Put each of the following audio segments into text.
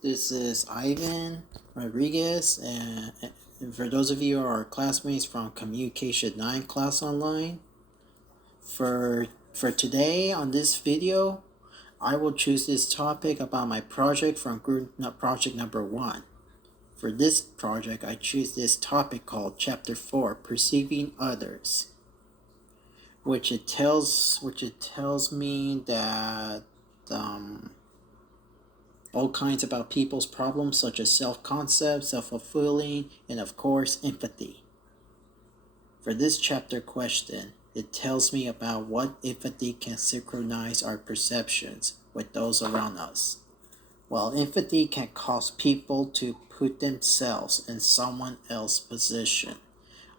This is Ivan Rodriguez, and for those of you who are classmates from Communication 9 class online, for today on this video, I will choose this topic about my project from project number 1. For this project, I choose this topic called Chapter 4, Perceiving Others, which it tells me that all kinds about people's problems such as self-concept, self-fulfilling, and of course, empathy. For this chapter question, it tells me about what empathy can synchronize our perceptions with those around us. While empathy can cause people to put themselves in someone else's position,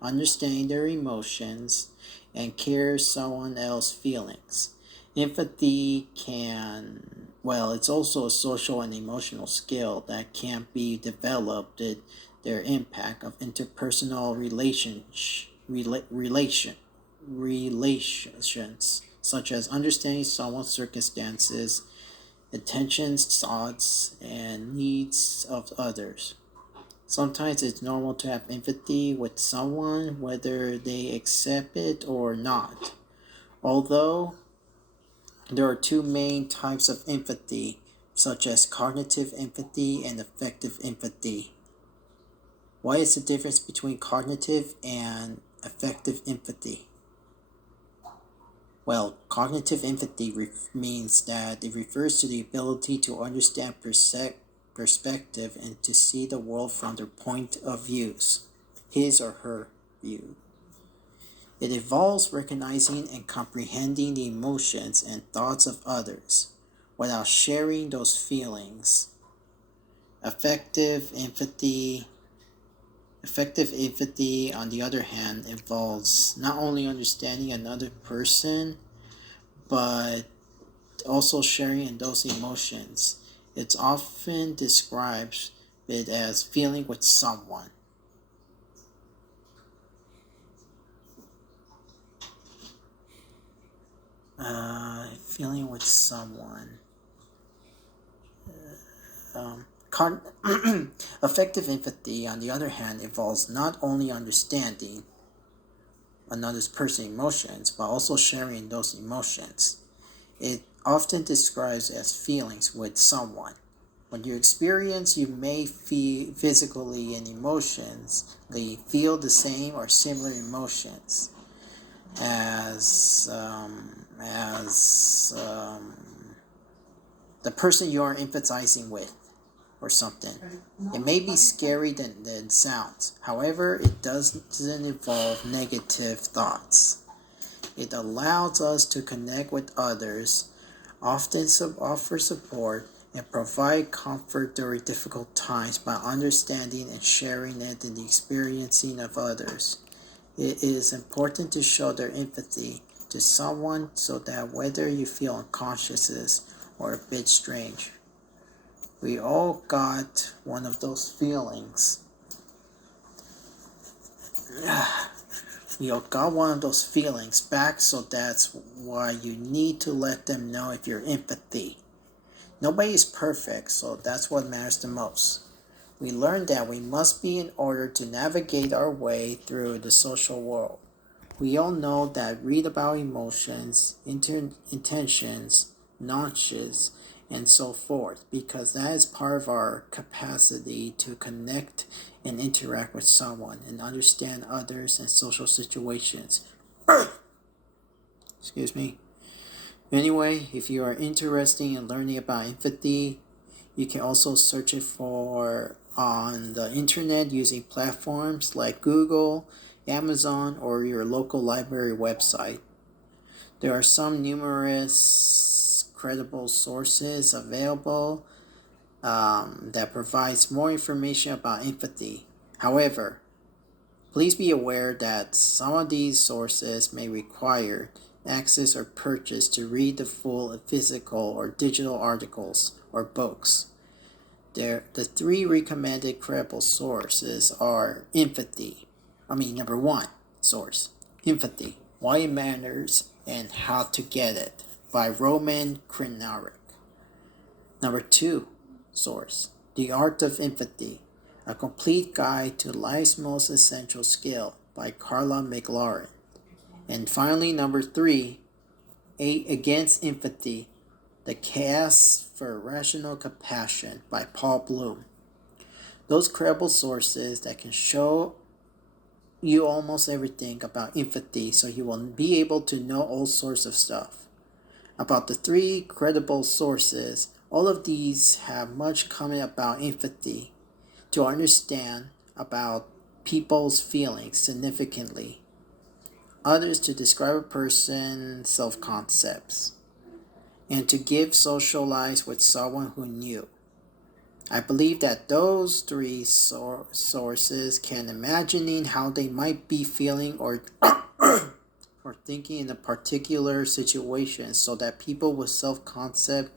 understand their emotions, and care someone else's feelings. Empathy it's also a social and emotional skill that can be developed at their impact of interpersonal relations, such as understanding someone's circumstances, intentions, thoughts, and needs of others. Sometimes it's normal to have empathy with someone, whether they accept it or not. Although there are two main types of empathy, such as cognitive empathy and affective empathy. What is the difference between cognitive and affective empathy? Well, cognitive empathy means that it refers to the ability to understand perspective and to see the world from their point of views, his or her view. It involves recognizing and comprehending the emotions and thoughts of others without sharing those feelings. Effective empathy, on the other hand, involves not only understanding another person, but also sharing in those emotions. It's often described it as feeling with someone. Feeling with someone. Effective empathy, on the other hand, involves not only understanding another person's emotions, but also sharing those emotions. It often describes as feelings with someone. When you experience, you may feel physically and emotionally feel the same or similar emotions as the person you are empathizing with or something. It may be scary than it sounds. However, it doesn't involve negative thoughts. It allows us to connect with others, often offer support, and provide comfort during difficult times by understanding and sharing it in the experiencing of others. It is important to show their empathy to someone so that whether you feel unconscious or a bit strange, we all got one of those feelings. We all got one of those feelings back, so that's why you need to let them know if you're empathy. Nobody is perfect, so that's what matters the most. We learned that we must be in order to navigate our way through the social world. We all know that read about emotions, intentions, notches, and so forth, because that is part of our capacity to connect and interact with someone and understand others and social situations. Excuse me. Anyway, if you are interested in learning about empathy, you can also search it for on the internet using platforms like Google, Amazon, or your local library website. There are some numerous credible sources available that provides more information about empathy. However, please be aware that some of these sources may require access or purchase to read the full physical or digital articles or books. The three recommended credible sources are number one source, Empathy, Why It Matters and How to Get It by Roman Krinarik. Number two source, The Art of Empathy, A Complete Guide to Life's Most Essential Skill by Carla McLaurin. And finally, number 3, Against Empathy, The Case for Rational Compassion by Paul Bloom. Those credible sources that can show you almost everything about empathy, so you will be able to know all sorts of stuff. About the 3 credible sources, all of these have much common about empathy, to understand about people's feelings significantly, others to describe a person's self-concepts, and to give social lives with someone who knew. I believe that those 3 sources can imagine how they might be feeling or or thinking in a particular situation, so that people with self-concept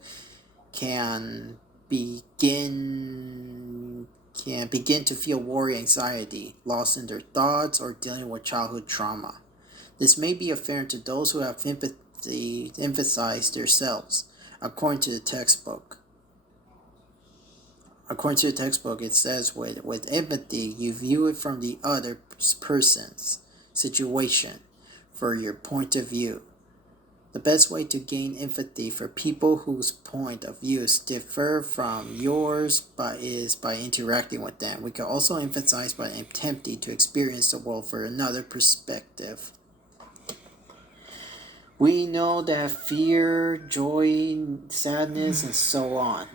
can begin to feel worry, anxiety, lost in their thoughts, or dealing with childhood trauma. This may be afferent to those who have empathy emphasized themselves, according to the textbook. According to the textbook, it says with empathy, you view it from the other person's situation for your point of view. The best way to gain empathy for people whose point of views differ from yours is by interacting with them. We can also emphasize by attempting to experience the world from another perspective. We know that fear, joy, sadness, and so on.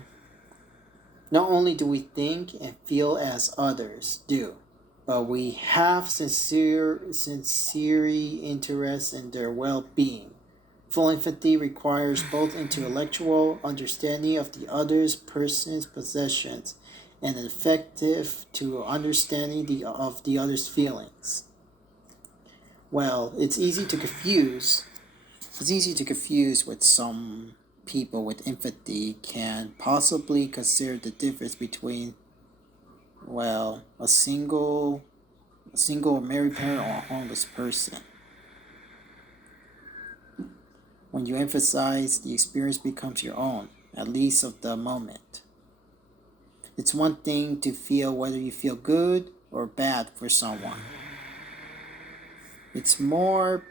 Not only do we think and feel as others do, but we have sincere interest in their well-being. Full empathy requires both intellectual understanding of the other person's possessions and an effective to understanding of the other's feelings. Well, it's easy to confuse with some people with empathy can possibly consider the difference between, well, a single married parent or a homeless person. When you emphasize, the experience becomes your own, at least of the moment. It's one thing to feel whether you feel good or bad for someone. It's more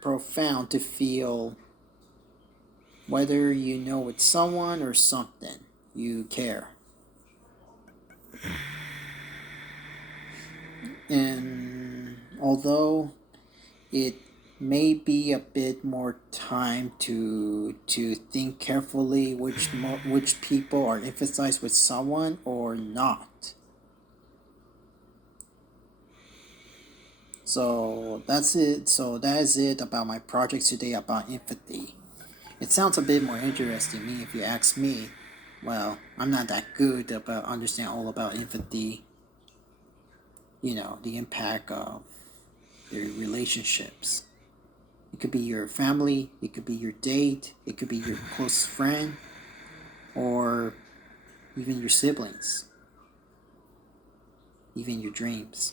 profound to feel whether you know it's someone or something you care. And although it may be a bit more time to think carefully which people are emphasized with someone or not. So that's it. So that is it about my project today about empathy. It sounds a bit more interesting to me if you ask me. Well, I'm not that good about understanding all about empathy. You know, the impact of their relationships. It could be your family, it could be your date, it could be your close friend, or even your siblings, even your dreams.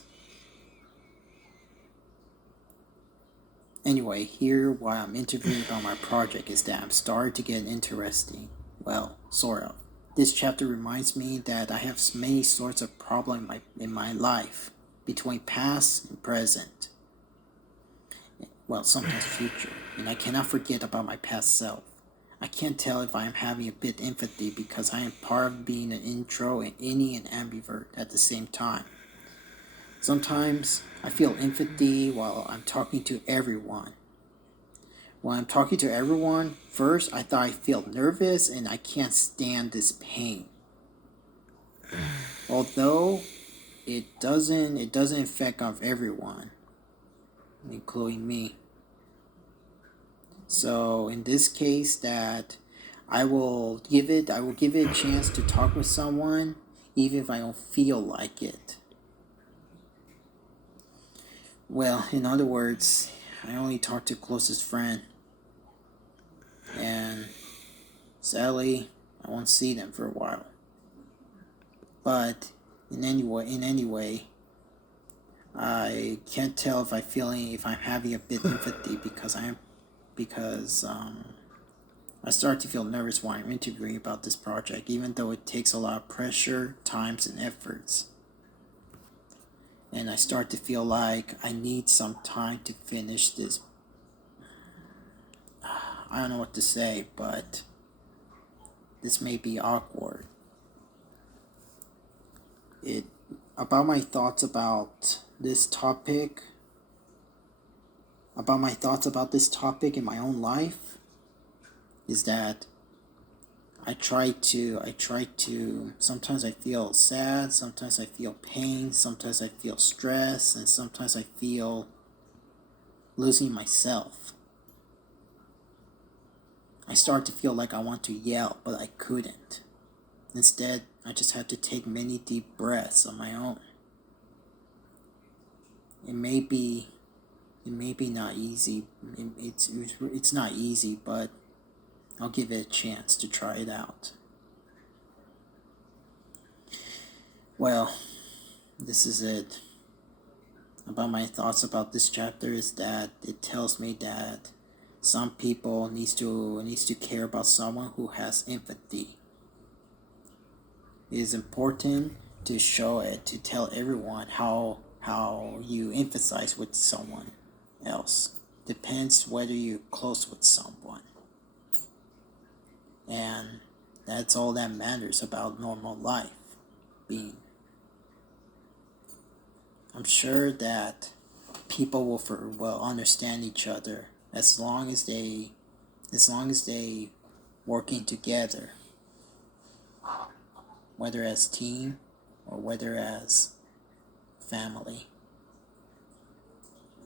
Anyway, here while I'm interviewing about my project is that I'm starting to get interesting. Well, sort of. This chapter reminds me that I have many sorts of problems in my life, between past and present. Well, sometimes future, and I cannot forget about my past self. I can't tell if I am having a bit empathy because I am part of being an intro and any and ambivert at the same time. Sometimes I feel empathy while I'm talking to everyone. When I'm talking to everyone, first I thought I feel nervous and I can't stand this pain. Although it doesn't affect of everyone, including me. So in this case, that I will give it a chance to talk with someone, even if I don't feel like it. Well, in other words, I only talk to closest friend, and sadly, I won't see them for a while. But in any way, I can't tell if I'm having a bit empathy because I start to feel nervous while I'm interviewing about this project, even though it takes a lot of pressure, times, and efforts. And I start to feel like I need some time to finish this. I don't know what to say, but this may be awkward. About my thoughts about this topic, in my own life, is that I try to, sometimes I feel sad, sometimes I feel pain, sometimes I feel stress, and sometimes I feel losing myself. I start to feel like I want to yell, but I couldn't. Instead, I just had to take many deep breaths on my own. It may be not easy. It's not easy, but I'll give it a chance to try it out. Well, this is it. About my thoughts about this chapter is that it tells me that some people needs to care about someone who has empathy. It is important to show it, to tell everyone how you emphasize with someone else. Depends whether you're close with someone. And that's all that matters about normal life being. I'm sure that people will understand each other as long as they working together, whether as team or whether as family.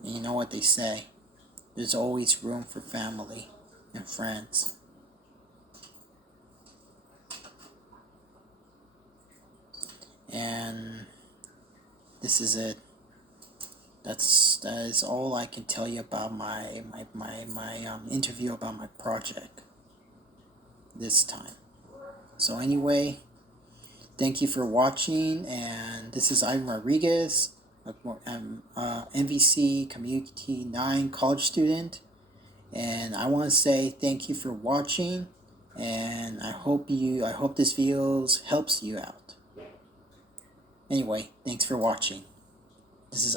And you know what they say, there's always room for family and friends. And this is it. That is all I can tell you about my interview about my project this time. So anyway, thank you for watching, and this is Ivan Rodriguez. I'm MVC Community 9 college student, and I want to say thank you for watching, and I hope this video helps you out. Anyway, thanks for watching. This is